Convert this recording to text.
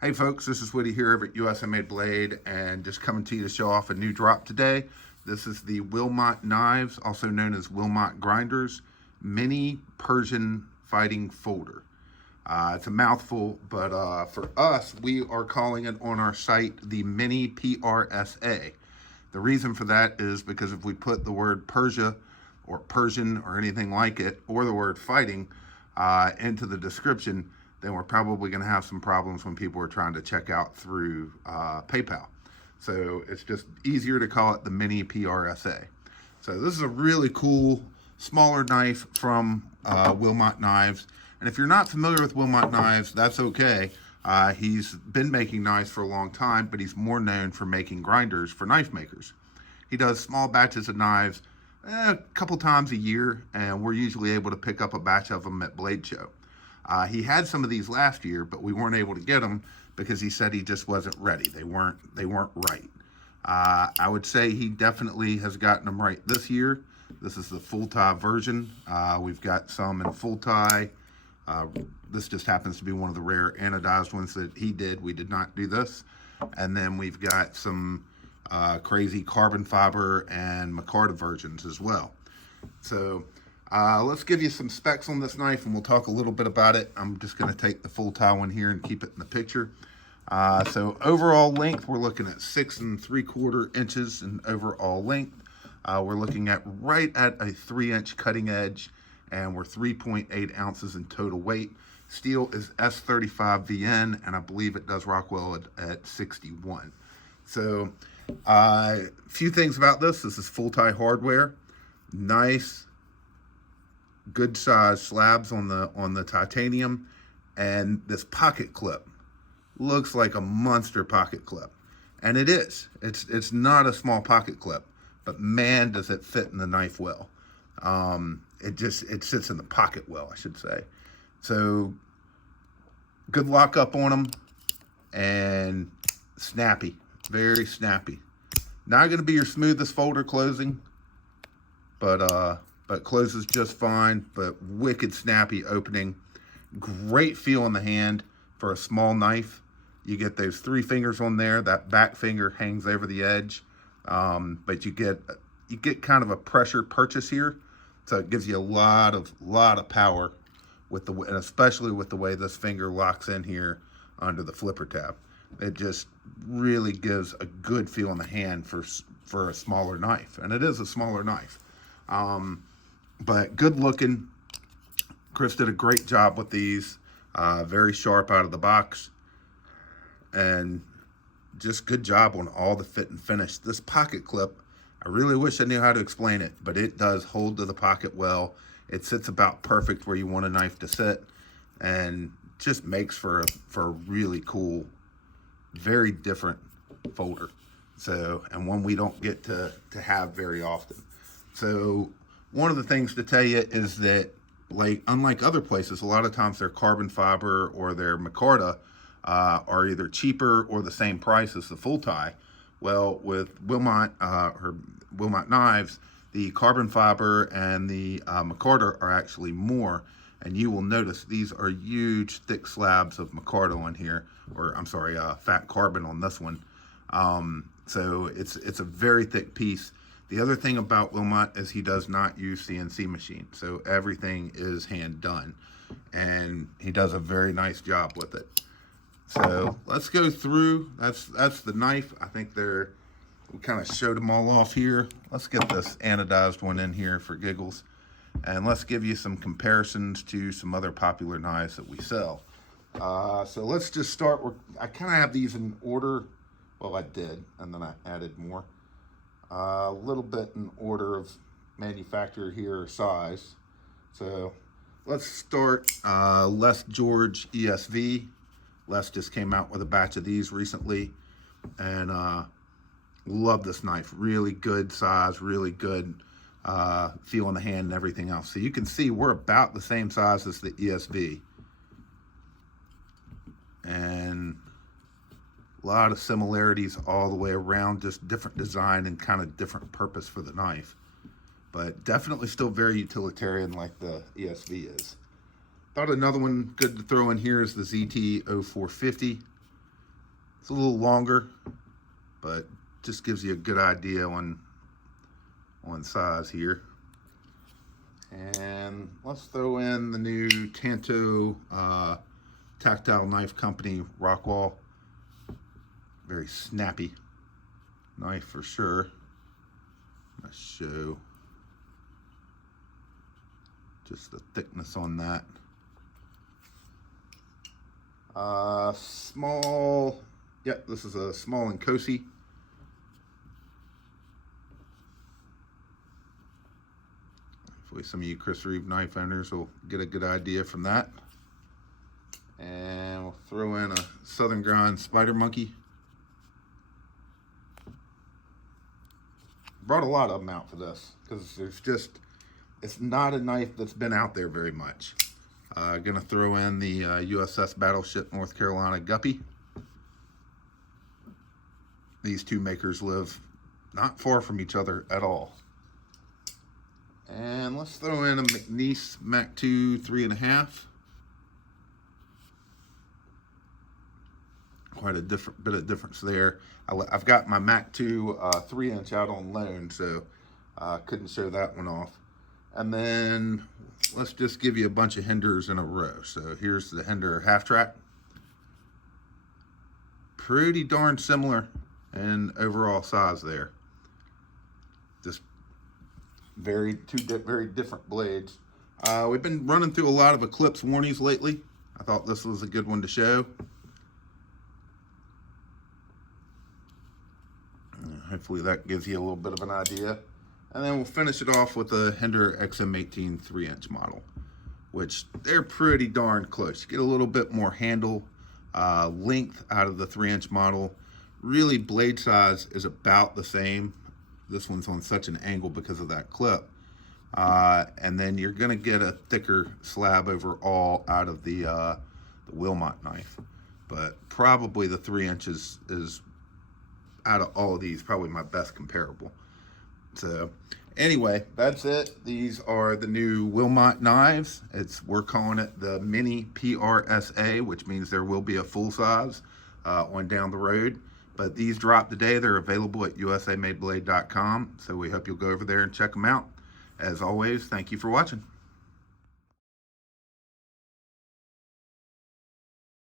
Hey folks, this is Woody here over at USA Made Blade and just coming to you to show off a new drop today. This is the Wilmont Knives, also known as Wilmont Grinders, Mini Persian Fighting Folder. It's a mouthful, but for us, we are calling it on our site the Mini PRSA. The reason for that is because if we put the word Persia or Persian or anything like it, or the word fighting into the description, then we're probably going to have some problems when people are trying to check out through PayPal. So it's just easier to call it the Mini PRSA. So this is a really cool, smaller knife from Wilmont Knives. And if you're not familiar with Wilmont Knives, that's okay. He's been making knives for a long time, but he's more known for making grinders for knife makers. He does small batches of knives a couple times a year, and we're usually able to pick up a batch of them at Blade Show. He had some of these last year, but we weren't able to get them because he said he just wasn't ready. They weren't right. I would say he definitely has gotten them right this year. This is the full tie version. We've got some in full tie. This just happens to be one of the rare anodized ones that he did. We did not do this. And then we've got some crazy carbon fiber and micarta versions as well. So let's give you some specs on this knife and we'll talk a little bit about it. I'm just going to take the full tie one here and keep it in the picture. So overall length, we're looking at 6 3/4 inches in overall length. We're looking at right at a 3-inch cutting edge, and we're 3.8 ounces in total weight. Steel is S35 VN, and I believe it does rock well at 61. So a few things about this. This is full tie hardware. Nice, good size slabs on the titanium, and this pocket clip looks like a monster pocket clip, and it is. It's not a small pocket clip, but man, does it fit in the knife well. It sits in the pocket well, I should say. So good lockup on them, and snappy, very snappy. Not going to be your smoothest folder closing, but closes just fine, but wicked snappy opening. Great feel in the hand for a small knife. You get those 3 fingers on there. That back finger hangs over the edge, but you get kind of a pressure purchase here, so it gives you a lot of power with and especially with the way this finger locks in here under the flipper tab. It just really gives a good feel in the hand for a smaller knife, and it is a smaller knife. But good looking. Chris did a great job with these. Very sharp out of the box, and just good job on all the fit and finish. This pocket clip, I really wish I knew how to explain it, but it does hold to the pocket well. It sits about perfect where you want a knife to sit, and just makes for a really cool, very different folder. So, and one we don't get to have very often. So one of the things to tell you is that, like, unlike other places, a lot of times their carbon fiber or their micarta are either cheaper or the same price as the full tie. Well, with Wilmont Knives, the carbon fiber and the micarta are actually more, and you will notice these are huge thick slabs of micarta on here, or I'm sorry, fat carbon on this one. So it's a very thick piece. The other thing about Wilmont is he does not use CNC machine, so everything is hand done, and he does a very nice job with it. So let's go through. That's the knife. I think we kind of showed them all off here. Let's get this anodized one in here for giggles, and let's give you some comparisons to some other popular knives that we sell. So let's just start. I kind of have these in order. Well, I did, and then I added more. A little bit in order of manufacturer here, or size. So let's start Les George ESV. Les just came out with a batch of these recently, and love this knife. Really good size, really good feel in the hand and everything else. So you can see we're about the same size as the ESV, and a lot of similarities all the way around, just different design and kind of different purpose for the knife, but definitely still very utilitarian like the ESV is. Thought another one good to throw in here is the ZT 0450. It's a little longer, but just gives you a good idea on size here. And let's throw in the new Tanto Tactile Knife Company Rockwall. Very snappy knife for sure. Let's show just the thickness on that. Small, yep, this is a small and Cosi. Hopefully some of you Chris Reeve knife owners will get a good idea from that. And we'll throw in a Southern Grind Spider Monkey. Brought a lot of them out for this because it's not a knife that's been out there very much. Gonna throw in the USS Battleship North Carolina Guppy. These two makers live not far from each other at all. And let's throw in a McNeese Mac 2 3.5. Quite a bit of difference there. I've got my Mac 2 3-inch out on loan, so I couldn't show that one off. And then let's just give you a bunch of Hinders in a row. So here's the Hinder half track. Pretty darn similar in overall size there. Just two very different blades. We've been running through a lot of Eclipse warnings lately. I thought this was a good one to show. Hopefully that gives you a little bit of an idea. And then we'll finish it off with the Hinder XM18 3-inch model, which they're pretty darn close. You get a little bit more handle length out of the 3-inch model. Really, blade size is about the same. This one's on such an angle because of that clip. And then you're gonna get a thicker slab overall out of the Wilmont knife. But probably the 3 inches is, out of all of these, probably my best comparable. So anyway, that's it. These are the new Wilmont knives. We're calling it the Mini PRSA, which means there will be a full size on down the road. But these dropped today. They're available at usamadeblade.com. So we hope you'll go over there and check them out. As always, thank you for watching.